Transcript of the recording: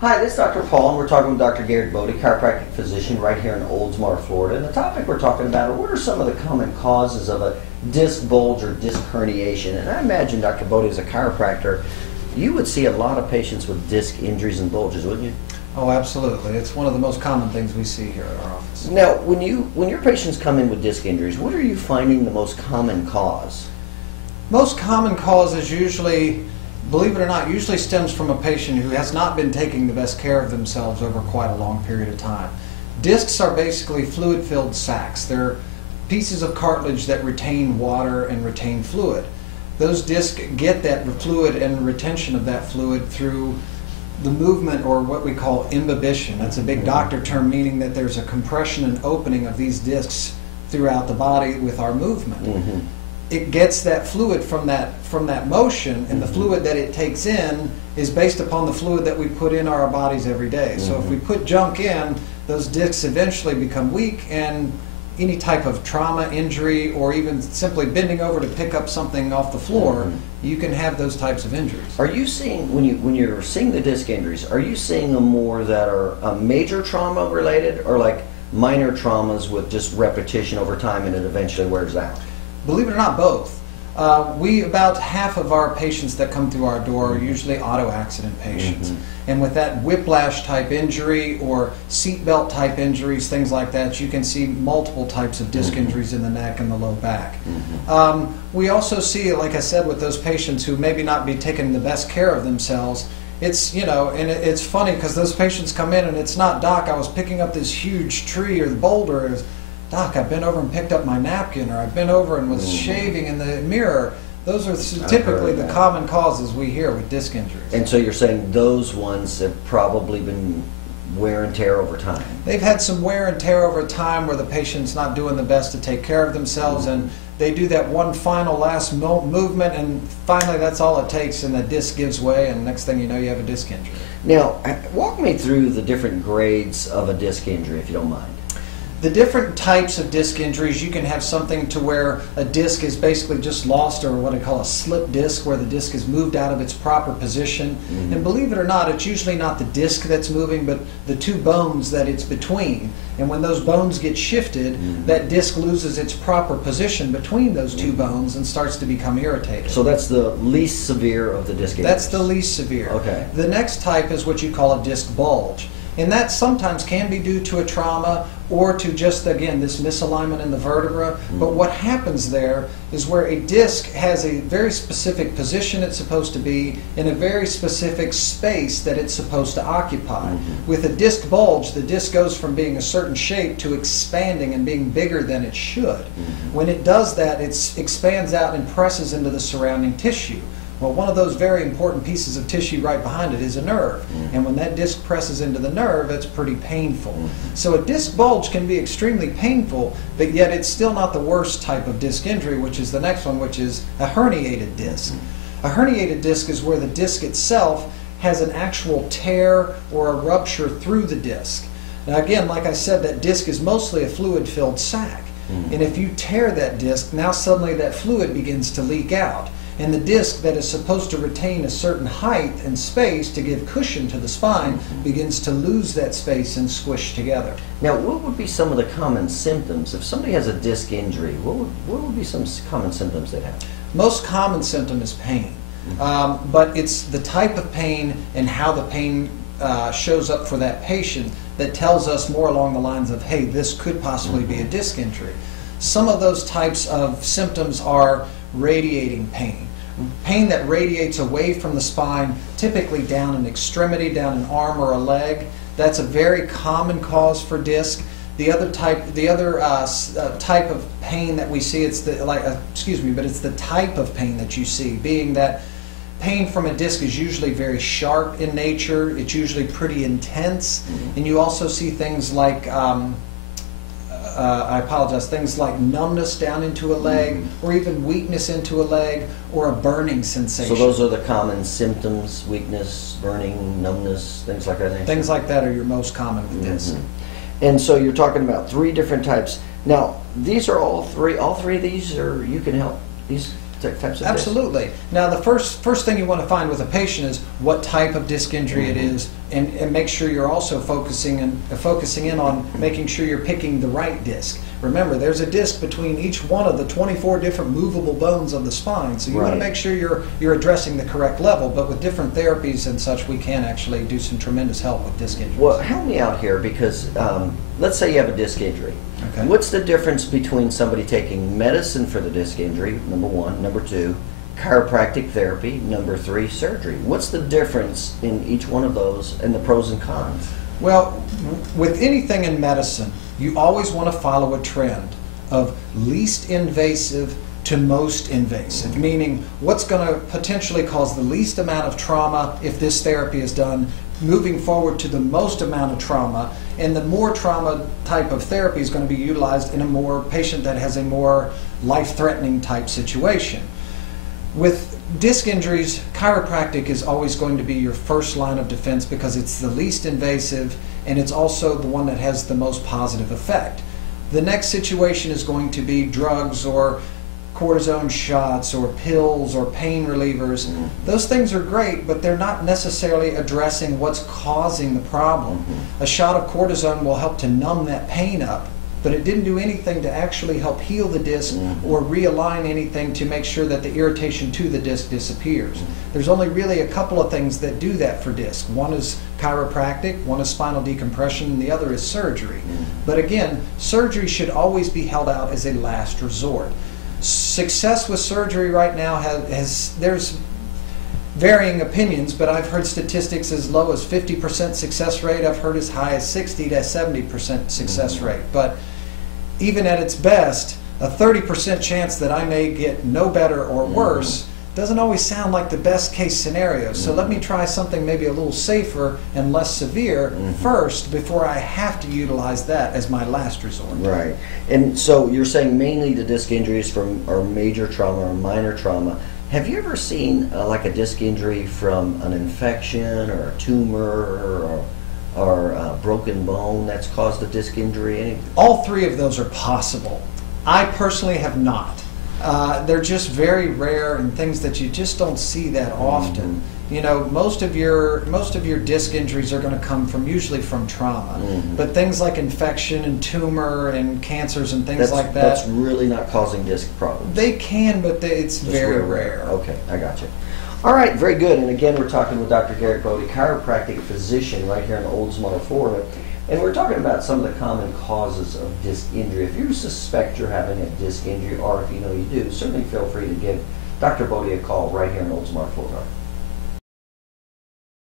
Hi, this is Dr. Paul, and we're talking with Dr. Garrett Bode, chiropractic physician right here in Oldsmar, Florida. And the topic we're talking about are what are some of the common causes of a disc bulge or disc herniation. And I imagine, Dr. Bode, as a chiropractor, you would see a lot of patients with disc injuries and bulges, wouldn't you? Oh, absolutely. It's one of the most common things we see here at our office. Now, when your patients come in with disc injuries, what are you finding the most common cause? Most common cause is usually, believe it or not, usually stems from a patient who has not been taking the best care of themselves over quite a long period of time. Discs are basically fluid-filled sacs. They're pieces of cartilage that retain water and retain fluid. Those discs get that fluid and retention of that fluid through the movement, or what we call imbibition. That's a big doctor term, meaning that there's a compression and opening of these discs throughout the body with our movement. It gets that fluid from that motion, and the fluid that it takes in is based upon the fluid that we put in our bodies every day. So if we put junk in, those discs eventually become weak, and any type of trauma, injury, or even simply bending over to pick up something off the floor, you can have those types of injuries. Are you seeing, when you're seeing the disc injuries, are you seeing them more that are major trauma related, or like minor traumas with just repetition over time and it eventually wears out? Believe it or not, both. About half of our patients that come through our door are usually auto accident patients. And with that whiplash type injury or seatbelt type injuries, things like that, you can see multiple types of disc injuries in the neck and the low back. We also see, like I said, with those patients who maybe not be taking the best care of themselves, it's, you know, and it's funny because those patients come in and it's not, "Doc, I was picking up this huge tree or the boulder." "Doc, I've been over and picked up my napkin," or "I've been over and was shaving in the mirror." Those are typically the common causes we hear with disc injuries. And so you're saying those ones have probably been wear and tear over time? They've had some wear and tear over time where the patient's not doing the best to take care of themselves, and they do that one final last movement, and finally that's all it takes, and the disc gives way, and next thing you know you have a disc injury. Now, walk me through the different grades of a disc injury, if you don't mind. The different types of disc injuries, you can have something to where a disc is basically just lost, or what I call a slip disc, where the disc is moved out of its proper position. And believe it or not, it's usually not the disc that's moving, but the two bones that it's between. And when those bones get shifted, that disc loses its proper position between those two bones and starts to become irritated. So that's the least severe of the disc injuries? That's the least severe. Okay. The next type is what you call a disc bulge. And that sometimes can be due to a trauma or to just, again, this misalignment in the vertebra. But what happens there is where a disc has a very specific position it's supposed to be in a very specific space that it's supposed to occupy. With a disc bulge, the disc goes from being a certain shape to expanding and being bigger than it should. When it does that, it expands out and presses into the surrounding tissue. Well, one of those very important pieces of tissue right behind it is a nerve. And when that disc presses into the nerve, it's pretty painful. So a disc bulge can be extremely painful, but yet it's still not the worst type of disc injury, which is the next one, which is a herniated disc. A herniated disc is where the disc itself has an actual tear or a rupture through the disc. Now again, like I said, that disc is mostly a fluid-filled sac. And if you tear that disc, now suddenly that fluid begins to leak out. And the disc that is supposed to retain a certain height and space to give cushion to the spine begins to lose that space and squish together. Now, what would be some of the common symptoms? If somebody has a disc injury, what would be some common symptoms they have? Most common symptom is pain. But it's the type of pain and how the pain shows up for that patient that tells us more along the lines of, hey, this could possibly be a disc injury. Some of those types of symptoms are radiating pain. Pain that radiates away from the spine, typically down an extremity, down an arm or a leg. That's a very common cause for disc. The other type of pain that we see, it's the type of pain that you see, being that pain from a disc is usually very sharp in nature. It's usually pretty intense, and you also see things like things like numbness down into a leg, or even weakness into a leg, or a burning sensation. So those are the common symptoms: weakness, burning, numbness, things like that? Things like that are your most common with disc. And so you're talking about 3 different types. Now, these are all three of these, or you can help these? types of disc? Absolutely. Now, the first thing you want to find with a patient is what type of disc injury it is, and make sure you're also focusing in on making sure you're picking the right disc. Remember, there's a disc between each one of the 24 different movable bones of the spine, so you want to make sure you're addressing the correct level. But with different therapies and such, we can actually do some tremendous help with disc injuries. Well, help me out here, because let's say you have a disc injury. Okay. What's the difference between somebody taking medicine for the disc injury, number one, number two, chiropractic therapy, number three, surgery? What's the difference in each one of those and the pros and cons? Well, with anything in medicine, you always want to follow a trend of least invasive to most invasive, meaning what's going to potentially cause the least amount of trauma if this therapy is done, moving forward to the most amount of trauma, and the more trauma type of therapy is going to be utilized in a more patient that has a more life-threatening type situation. With disc injuries, chiropractic is always going to be your first line of defense because it's the least invasive and it's also the one that has the most positive effect. The next situation is going to be drugs or cortisone shots or pills or pain relievers. Those things are great, but they're not necessarily addressing what's causing the problem. A shot of cortisone will help to numb that pain up, but it didn't do anything to actually help heal the disc or realign anything to make sure that the irritation to the disc disappears. There's only really a couple of things that do that for disc. One is chiropractic, one is spinal decompression, and the other is surgery. But again, surgery should always be held out as a last resort. Success with surgery right now there's varying opinions, but I've heard statistics as low as 50% success rate. I've heard as high as 60 to 70% success rate. But even at its best, a 30% chance that I may get no better or worse doesn't always sound like the best case scenario. So let me try something maybe a little safer and less severe first before I have to utilize that as my last resort. Right. And so you're saying mainly the disc injuries are major trauma or minor trauma. Have you ever seen like a disc injury from an infection or a tumor or a broken bone that's caused a disc injury? All three of those are possible. I personally have not. They're just very rare and things that you just don't see that often. You know, most of your disc injuries are going to come usually from trauma. But things like infection and tumor and cancers and things like that. That's really not causing disc problems. They can, but it's very rare. Okay, I got you. All right, very good. And again, we're talking with Dr. Garrett Bode, chiropractic physician right here in Oldsmar, Florida. And we're talking about some of the common causes of disc injury. If you suspect you're having a disc injury, or if you know you do, certainly feel free to give Dr. Bode a call right here in Oldsmar, Florida.